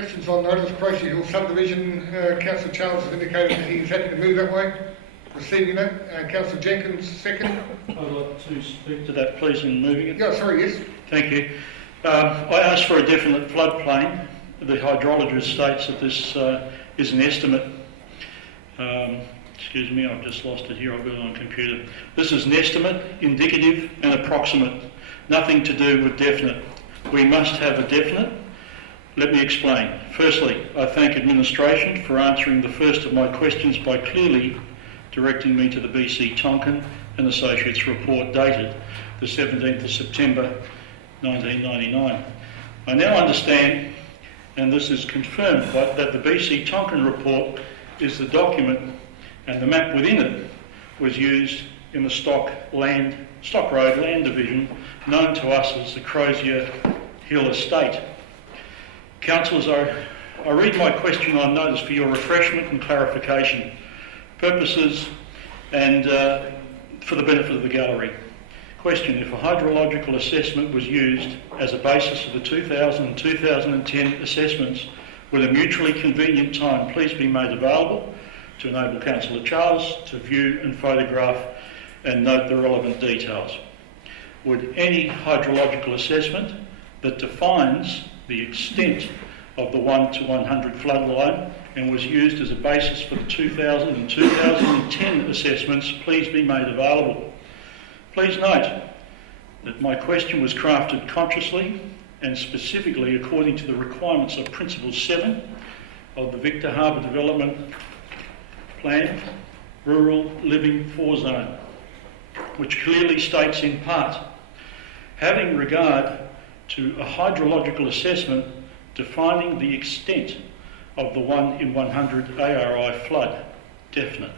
Questions on notice, Crozier Hill Subdivision. Councillor Charles has indicated that he's happy to move that way. Receiving that. Councillor Jenkins, second. I'd like to speak to that, please, in moving it. Yeah, sorry, yes. Thank you. I asked for a definite floodplain. The hydrologist states that this is an estimate. Excuse me, I've just lost it here. I've got it on computer. This is an estimate, indicative and approximate. Nothing to do with definite. We must have a definite. Let me explain. Firstly, I thank administration for answering the first of my questions by clearly directing me to the BC Tonkin and Associates report dated the 17th of September 1999. I now understand, and this is confirmed, that the BC Tonkin report is the document and the map within it was used in the Stock Road Land Division, known to us as the Crozier Hill Estate. Councillors, I read my question on notice for your refreshment and clarification purposes and for the benefit of the gallery. Question: if a hydrological assessment was used as a basis of the 2000 and 2010 assessments, would a mutually convenient time please be made available to enable Councillor Charles to view and photograph and note the relevant details? Would any hydrological assessment that defines the extent of the 1 to 100 flood line and was used as a basis for the 2000 and 2010 assessments please be made available? Please note that my question was crafted consciously and specifically according to the requirements of Principle 7 of the Victor Harbour Development Plan Rural Living 4 Zone, which clearly states in part, having regard to a hydrological assessment defining the extent of the 1 in 100 ARI flood, definite.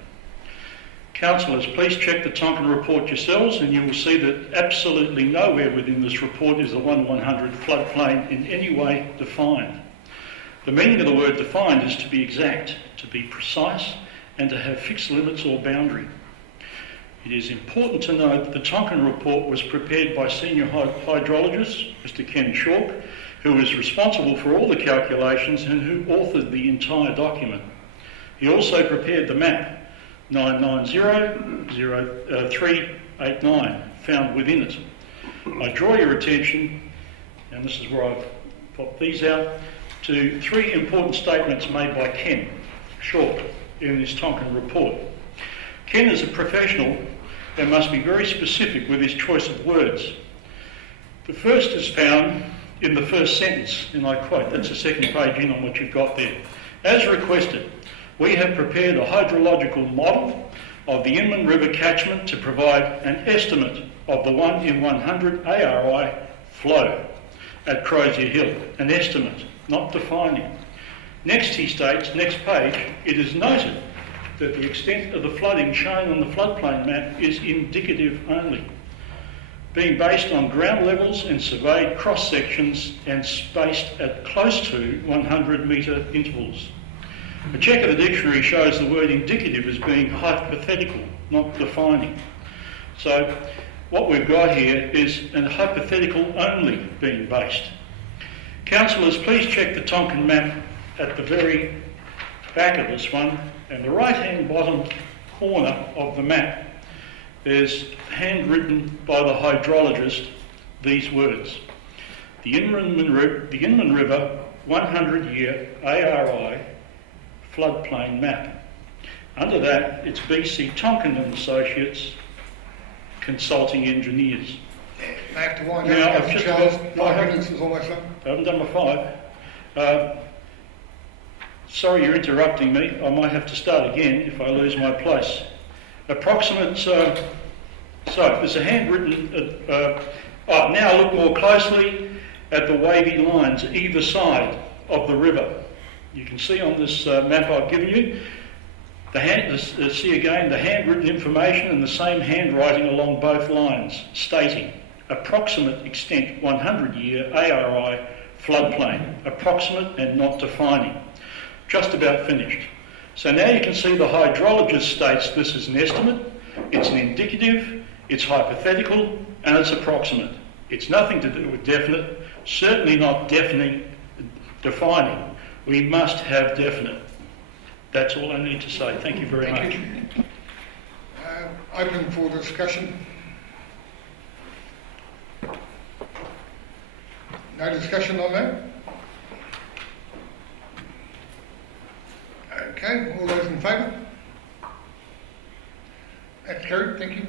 Councillors, please check the Tonkin report yourselves and you will see that absolutely nowhere within this report is the 1 in 100 floodplain in any way defined. The meaning of the word defined is to be exact, to be precise, and to have fixed limits or boundary. It is important to note that the Tonkin report was prepared by senior hydrologist Mr Ken Chalk, who is responsible for all the calculations and who authored the entire document. He also prepared the map 9900389 found within it. I draw your attention, and this is where I've popped these out, to 3 important statements made by Ken Chalk in this Tonkin report. Ken is a professional and must be very specific with his choice of words. The first is found in the first sentence, and I quote, that's the second page in on what you've got there. As requested, we have prepared a hydrological model of the Inman River catchment to provide an estimate of the 1 in 100 ARI flow at Crozier Hill. An estimate, not defining. Next, he states, next page, it is noted that the extent of the flooding shown on the floodplain map is indicative only, being based on ground levels and surveyed cross-sections and spaced at close to 100 metre intervals. A check of the dictionary shows the word indicative as being hypothetical, not defining. So what we've got here is a hypothetical only being based. Councillors, please check the Tonkin map at the very back of this one, and the right-hand bottom corner of the map is handwritten by the hydrologist these words: the Inman River 100-year ARI floodplain map. Under that, it's BC Tonkin and Associates Consulting Engineers. I have to wind Now, up, Charles. 5 minutes is almost up. I haven't done my 5. Sorry you're interrupting me. I might have to start again if I lose my place. Approximate, so there's a handwritten, now look more closely at the wavy lines either side of the river. You can see on this map I've given you, see again the handwritten information and the same handwriting along both lines, stating approximate extent 100-year ARI floodplain, approximate and not defining. Just about finished. So now you can see the hydrologist states this is an estimate, it's an indicative, it's hypothetical, and it's approximate. It's nothing to do with definite, certainly not defining. We must have definite. That's all I need to say. Thank you very much. Thank you. Open for discussion. No discussion on that? Okay, all those in favour? That's carried, thank you.